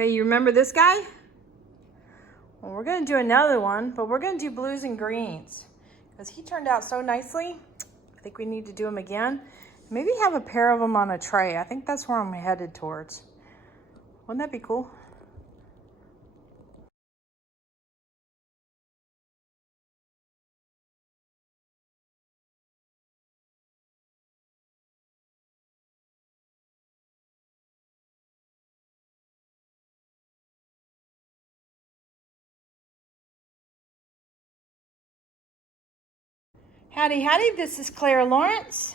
Okay, you remember this guy? Well, we're gonna do another one, but we're gonna do blues and greens because he turned out so nicely. I think we need to do him again. Maybe have a pair of them on a tray. I think that's where I'm headed towards. Wouldn't that be cool? Howdy, howdy, this is Clara Lawrence.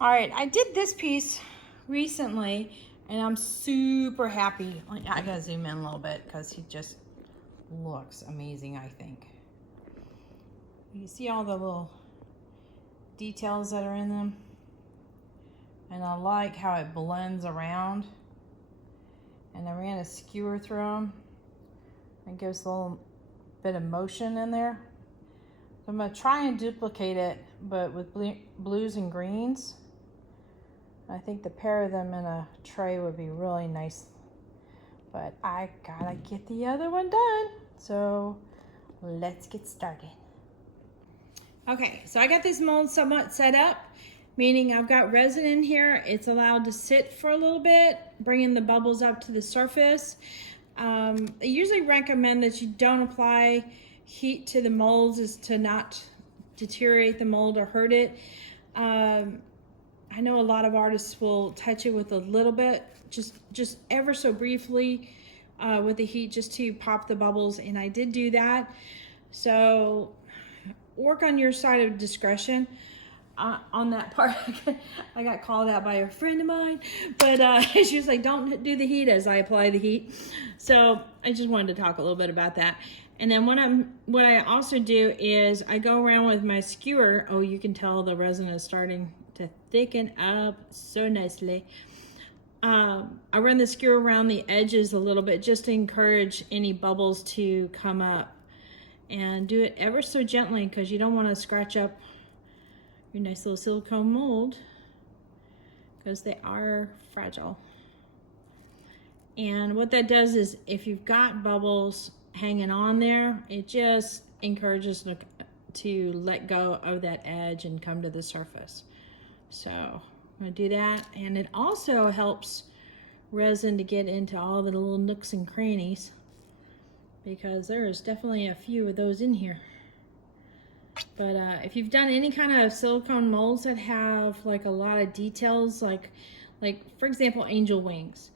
All right, I did this piece recently and I'm super happy. I gotta zoom in a little bit because he just looks amazing, I think. You see all the little details that are in them? And I like how it blends around. And I ran a skewer through them. It gives a little bit of motion in there. I'm gonna try and duplicate it, but with blues and greens. I think the pair of them in a tray would be really nice. But I gotta get the other one done. So let's get started. Okay, so I got this mold somewhat set up, meaning I've got resin in here. It's allowed to sit for a little bit, bringing the bubbles up to the surface. I usually recommend that you don't apply heat to the molds is to not deteriorate the mold or hurt it. I know a lot of artists will touch it with a little bit, just ever so briefly with the heat just to pop the bubbles, and I did do that. So work on your side of discretion on that part. I got called out by a friend of mine, but she was like, don't do the heat as I apply the heat. So I just wanted to talk a little bit about that. And then what I also do is I go around with my skewer. Oh, you can tell the resin is starting to thicken up so nicely. I run the skewer around the edges a little bit just to encourage any bubbles to come up. And do it ever so gently because you don't want to scratch up your nice little silicone mold because they are fragile. And what that does is if you've got bubbles hanging on there, it just encourages them to let go of that edge and come to the surface. So I'm gonna do that, and it also helps resin to get into all the little nooks and crannies because there is definitely a few of those in here. But if you've done any kind of silicone molds that have like a lot of details, like for example angel wings,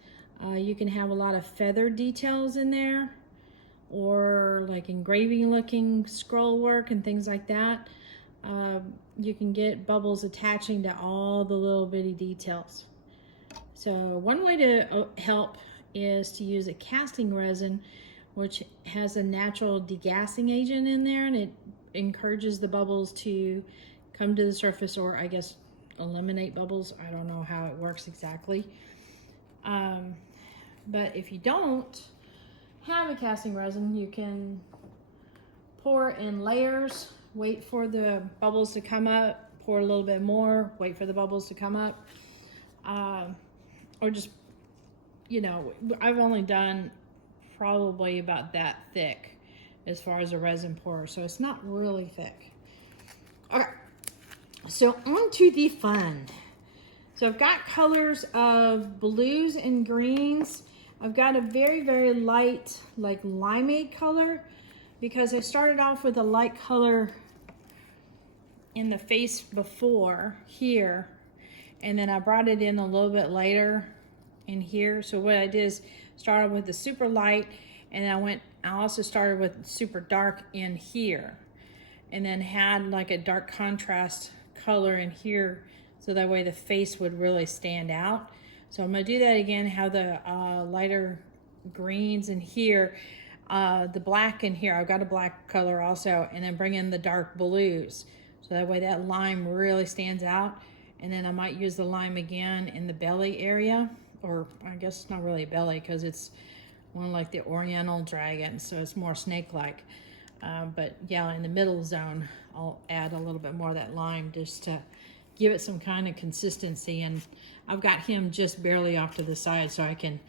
you can have a lot of feather details in there, or like engraving looking scroll work and things like that. You can get bubbles attaching to all the little bitty details. So one way to help is to use a casting resin, which has a natural degassing agent in there, and it encourages the bubbles to come to the surface, or I guess eliminate bubbles. I don't know how it works exactly. But if you don't have a casting resin, you can pour in layers, wait for the bubbles to come up, pour a little bit more, wait for the bubbles to come up. Or just, you know, I've only done probably about that thick as far as a resin pour, so it's not really thick. Okay, so on to the fun. So I've got colors of blues and greens. I've got a very, very light, like limeade color, because I started off with a light color in the face before here, and then I brought it in a little bit later in here. So what I did is started with the super light, and I also started with super dark in here, and then had like a dark contrast color in here, so that way the face would really stand out. So I'm gonna do that again, have the lighter greens in here, the black in here. I've got a black color also, and then bring in the dark blues. So that way that lime really stands out. And then I might use the lime again in the belly area, or I guess not really belly because it's more like the oriental dragon, so it's more snake-like. But yeah, in the middle zone, I'll add a little bit more of that lime just to give it some kind of consistency. And I've got him just barely off to the side so I can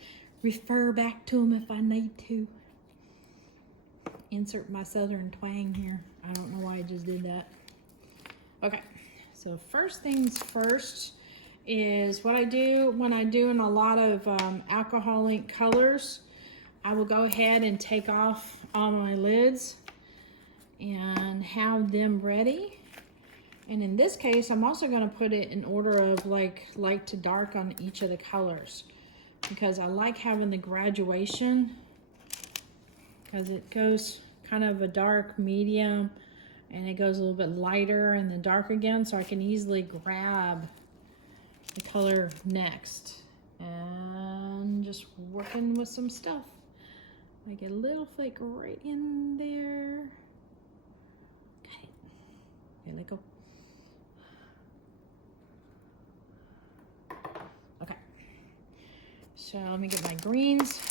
refer back to them if I need to. Insert my southern twang here. I don't know why I just did that. Okay, so first things first is what I do when I'm doing a lot of alcohol ink colors. I will go ahead and take off all my lids and have them ready. And in this case, I'm also going to put it in order of like light to dark on each of the colors, because I like having the graduation, because it goes kind of a dark medium and it goes a little bit lighter and then dark again, so I can easily grab the color next. And just working with some stuff. I get a little flake right in there. Okay, let it go. Okay, so let me get my greens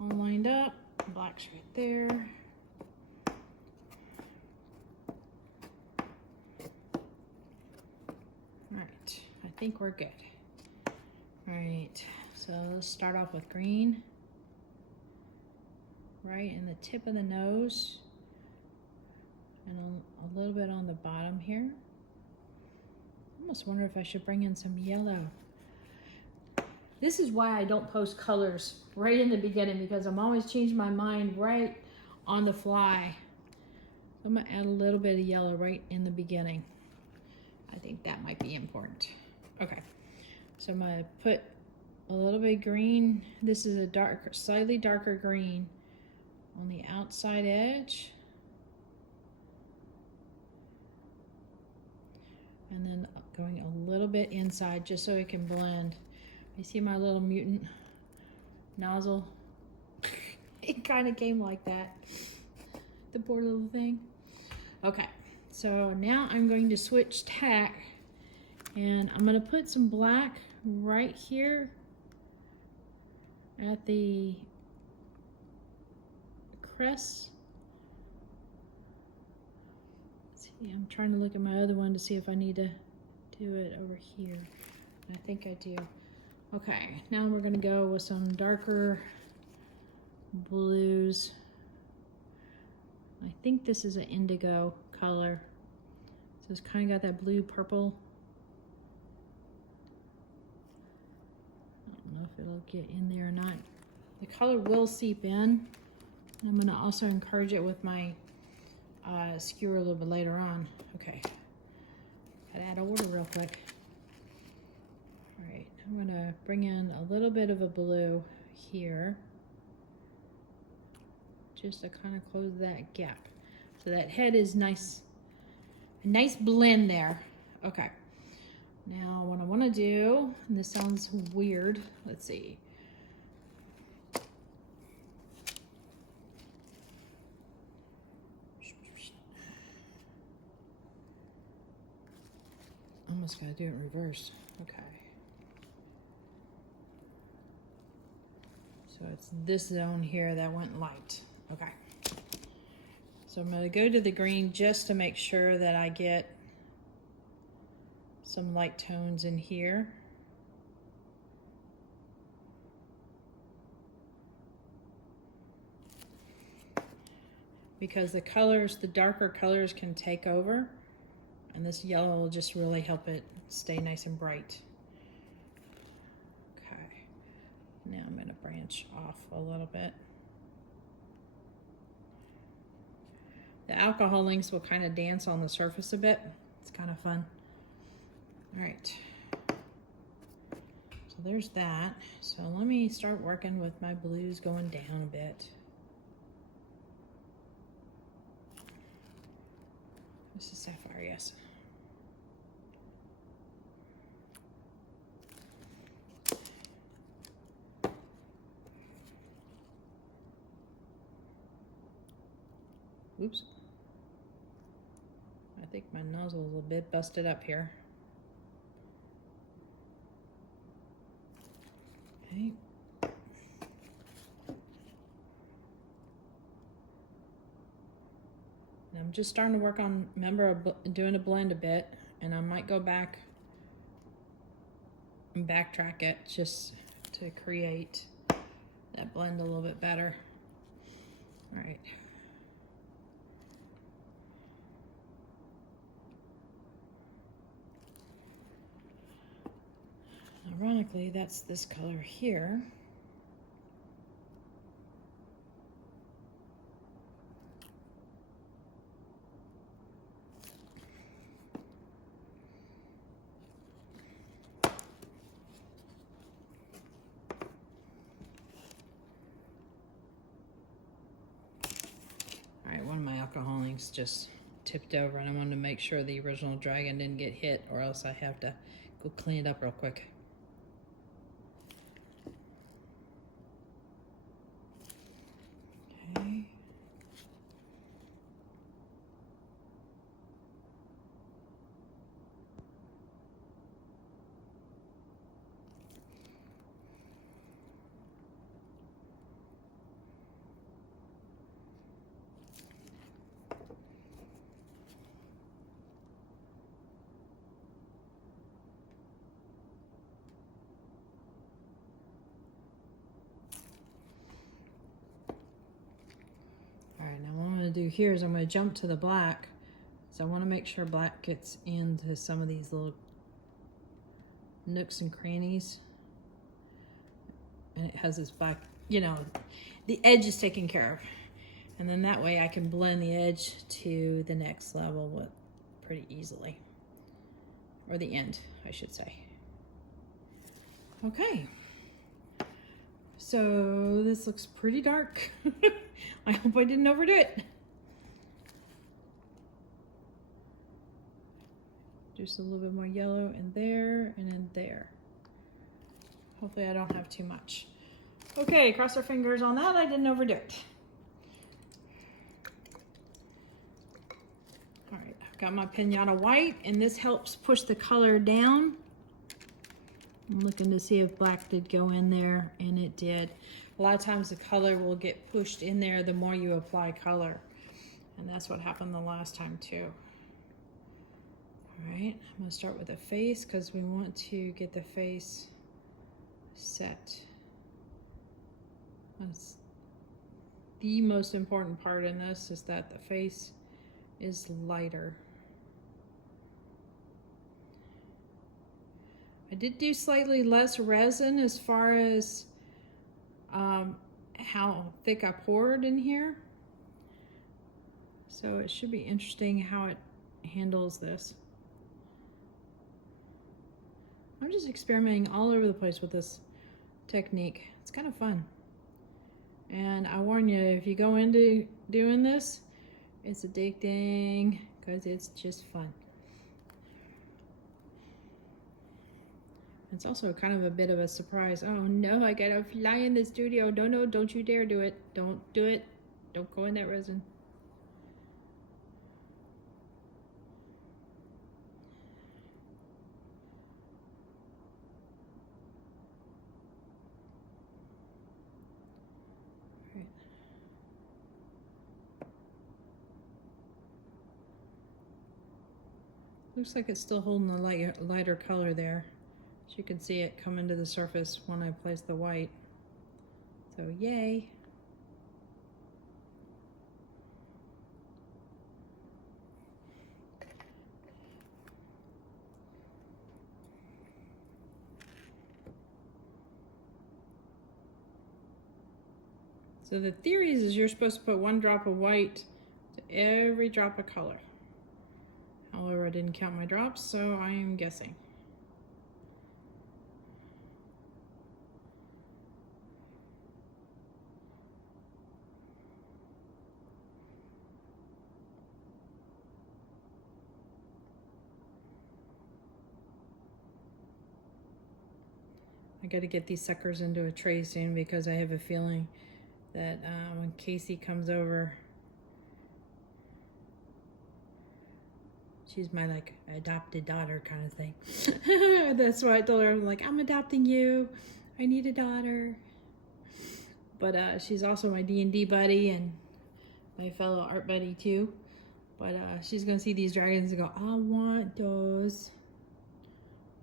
all lined up. Black's right there. All right, I think we're good. All right, so let's start off with green. Right in the tip of the nose. And a little bit on the bottom here. I almost wonder if I should bring in some yellow. This is why I don't post colors right in the beginning, because I'm always changing my mind right on the fly. I'm gonna add a little bit of yellow right in the beginning. I think that might be important. Okay, so I'm gonna put a little bit of green. This is a darker, slightly darker green on the outside edge. And then going a little bit inside just so it can blend. You see my little mutant nozzle? It kind of came like that. The poor little thing. Okay, so now I'm going to switch tack, and I'm going to put some black right here at the crest. Let's see, I'm trying to look at my other one to see if I need to do it over here. I think I do. Okay, now we're gonna go with some darker blues. I think this is an indigo color. So it's kind of got that blue purple. I don't know if it'll get in there or not. The color will seep in. I'm gonna also encourage it with my skewer a little bit later on. Okay, gotta add order real quick. All right, I'm gonna bring in a little bit of a blue here, just to kind of close that gap. So that head is nice, a nice blend there. Okay, now what I wanna do, and this sounds weird, let's see. Almost gotta do it in reverse. Okay. So it's this zone here that went light. Okay. So I'm gonna go to the green just to make sure that I get some light tones in here. Because the colors, the darker colors can take over. And this yellow will just really help it stay nice and bright. Okay, now I'm gonna branch off a little bit. The alcohol inks will kind of dance on the surface a bit. It's kind of fun. All right, so there's that. So let me start working with my blues going down a bit. This is sapphire, yes. Oops. I think my nozzle is a bit busted up here. Okay. And I'm just starting to work on, remember, doing a blend a bit, and I might go back and backtrack it just to create that blend a little bit better. All right. Ironically, that's this color here. One of my alcohol inks just tipped over, and I wanted to make sure the original dragon didn't get hit, or else I have to go clean it up real quick. Okay. Do here is I'm going to jump to the black, so I want to make sure black gets into some of these little nooks and crannies, and it has this black, you know, the edge is taken care of, and then that way I can blend the edge to the next level with pretty easily, or the end I should say. Okay, so this looks pretty dark. I hope I didn't overdo it. Just a little bit more yellow in there and in there. Hopefully I don't have too much. Okay, cross our fingers on that. I didn't overdo it. All right, I've got my pinata white, and this helps push the color down. I'm looking to see if black did go in there, and it did. A lot of times the color will get pushed in there the more you apply color, and that's what happened the last time too. All right, I'm going to start with the face because we want to get the face set. That's the most important part in this, is that the face is lighter. I did do slightly less resin as far as how thick I poured in here. So it should be interesting how it handles this. I'm just experimenting all over the place with this technique. It's kind of fun. And I warn you, if you go into doing this, it's addicting because it's just fun. It's also kind of a bit of a surprise. Oh no, I gotta fly in the studio. No, don't you dare do it. Don't do it. Don't go in that resin. Looks like it's still holding the lighter color there. So you can see it come into the surface when I place the white. So yay. So the theory is you're supposed to put 1 drop of white to every drop of color. However, I didn't count my drops, so I am guessing. I gotta get these suckers into a tray soon because I have a feeling that when Casey comes over, she's my like adopted daughter kind of thing. That's why I told her, I'm like, I'm adopting you. I need a daughter. But she's also my D&D buddy and my fellow art buddy too. But she's gonna see these dragons and go, I want those.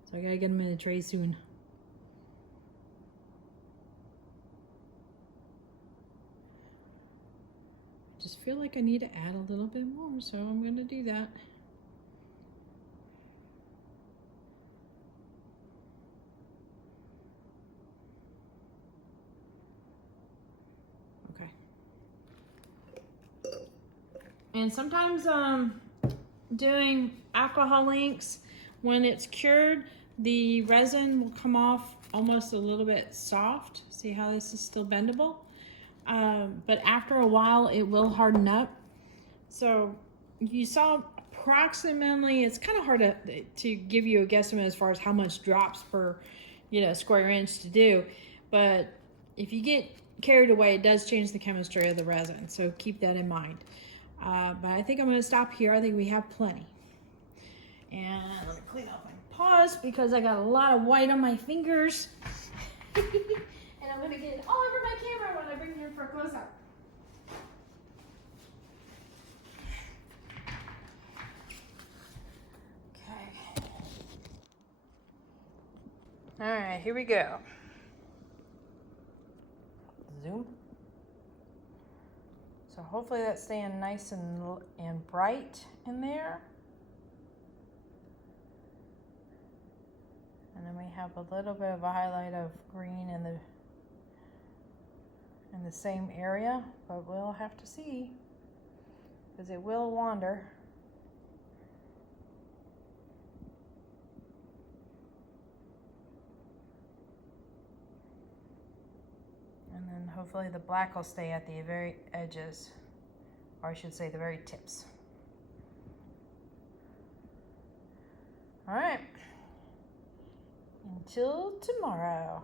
So I gotta get them in a tray soon. just feel like I need to add a little bit more, so I'm going to do that. Okay. And sometimes doing alcohol inks, when it's cured, the resin will come off almost a little bit soft. See how this is still bendable? But after a while, it will harden up. So you saw approximately, it's kind of hard to give you a guesstimate as far as how much drops per, square inch to do. But if you get carried away, it does change the chemistry of the resin. So keep that in mind. But I think I'm going to stop here. I think we have plenty. And let me clean up my paws because I got a lot of white on my fingers. And I'm going to get it all over my camera when I bring it in for a close-up. Okay. All right, here we go. Zoom. So hopefully that's staying nice and bright in there. And then we have a little bit of a highlight of green in the same area, but we'll have to see because it will wander. And then hopefully the black will stay at the very edges, or I should say the very tips. All right. Until tomorrow.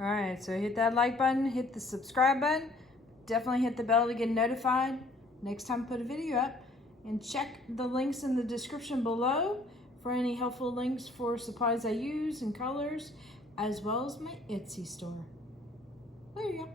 All right, so hit that like button, hit the subscribe button, definitely hit the bell to get notified next time I put a video up, and check the links in the description below for any helpful links for supplies I use and colors, as well as my Etsy store. There you go.